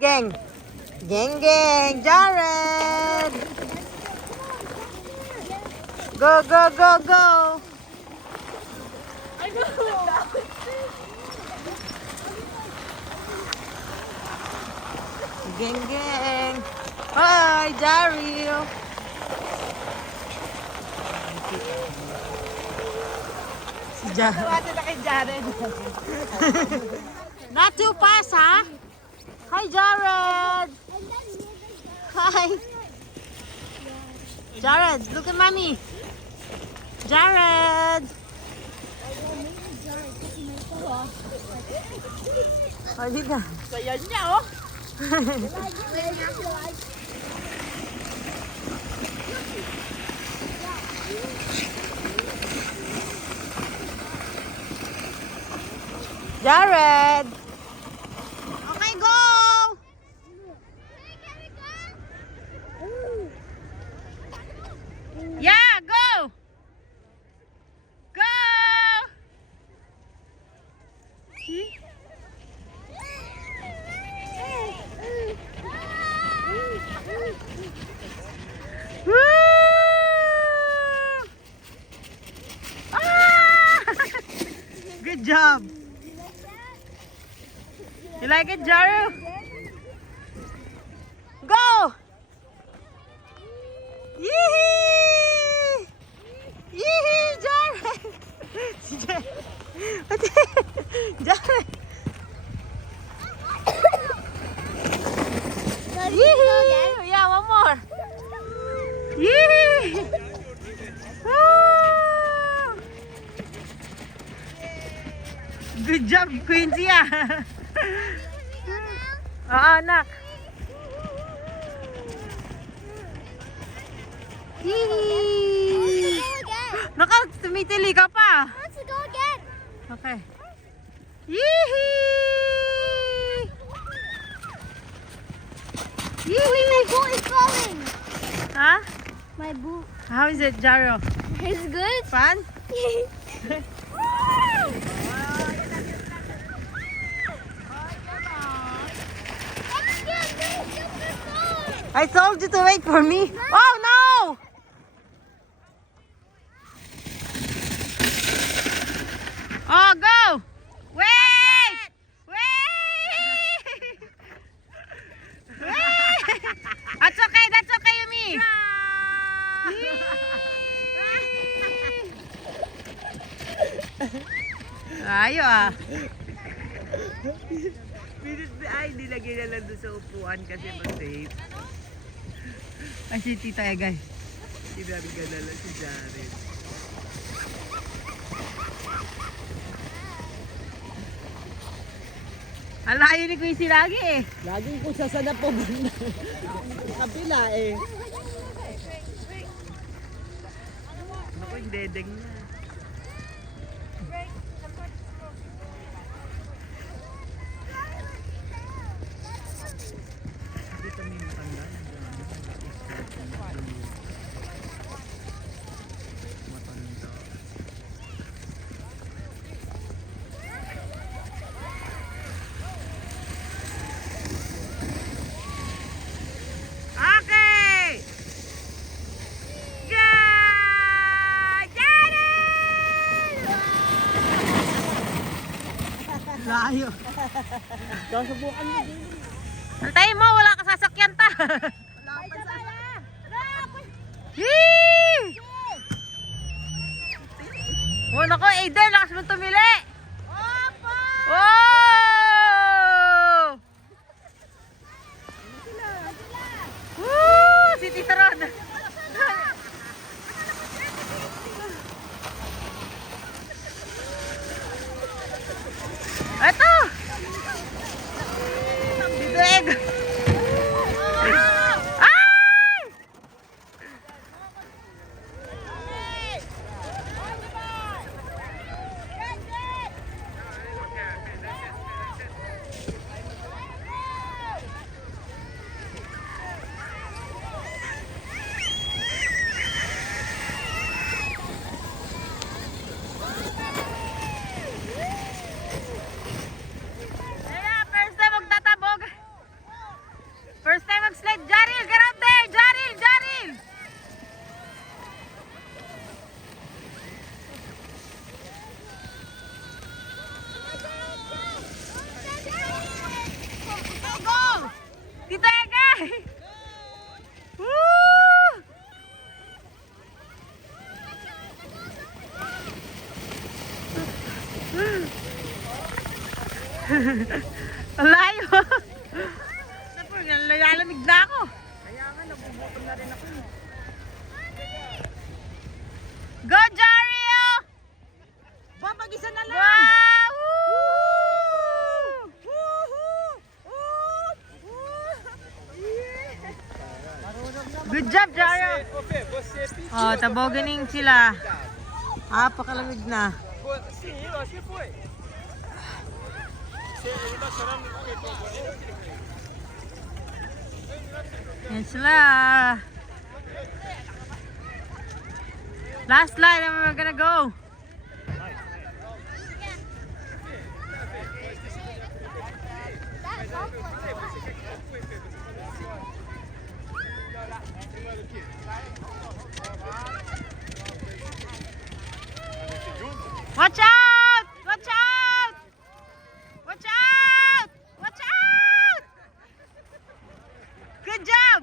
Gang. Gang. Jared. Go. Gang. Hi, Daryl. Si Jared. Not too fast, huh? Hi, Jared. Hi. Jared, look at mommy. Jared. Halika. Saya niya, oh. Jared. Okay, go. Yeah, go. Go. Woo! Ah! Good job. You like it, Jaru? Go! Yee! Yee, Jared! Jared! Yee! Yeah, one more. Yee! Woo! Good job, Quincy. Anak. Yee! Naka, tumitili ka pa. Let's go again. Okay. Yee! My boot is falling. Huh? My boot How is it, Jaro? is good. Fun? I told you to wait for me. Oh no! Oh, go! Wait! Wait! Wait! That's okay, Yumi. Ayo ah. Ay, nilagay na lang doon sa upuan kasi mag-safe. Ay, si Tita Egay. Sinarga na lang si Jared. Alayo ni Quincy lagi eh. Laging kung saan na po banda. Kabila eh. Naku, yung dedeng niya. Dito may matanda. Matanda. Okay! Go! Jared! Layo. Susubukan mo din. Antayin mo, wala ka sasakyan ta. Yee! Oh, nako, Aiden, lakas mo tumili. Oh! Woo! Si Tita Ron. Ito! Dito, Egg. Ay! Tito Egay! Woo! Ang layo. Lalamig na ako. Kaya nga, nabubukan na rin ako. Go, Jario! Babag-isa na lang! Wow! Good job, Jario! Oh, taboganing sila. Pakalamig na. Yan sila. Last line and we're gonna go. Watch out! Watch out! Watch out! Watch out! Good job!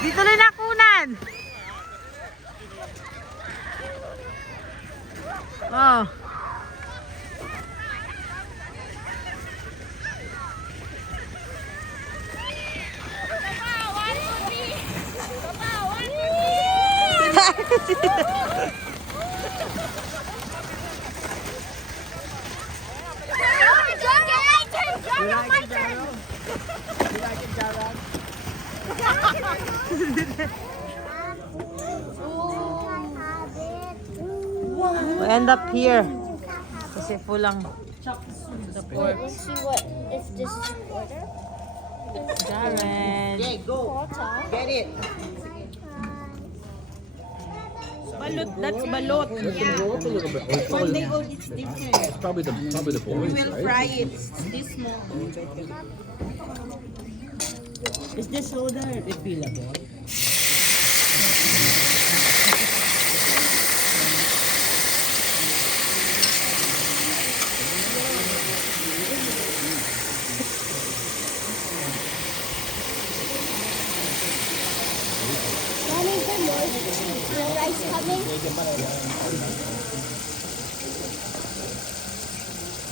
Dito rin nakunan. Oh. My turn. We end up here. Kasi full lang. Let's see what if this is a quarter. Darren. Okay, go. Get it. Balot, that's balot. Yeah. When they go, it's different. It's probably the boys, We will right? fry it. This small. Is the soda refillable? Mommy, is there more? The rice coming?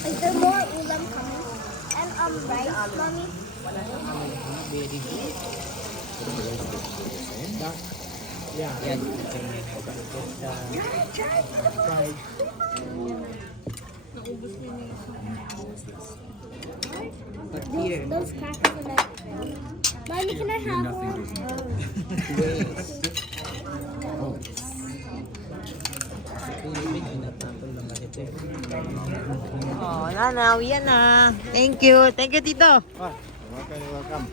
Is there more ulam coming? And rice, mommy? Those crackers are like. Mommy, can I have one? Oh, Nana, uwi na. Thank you. Thank you, Tito. Welcome.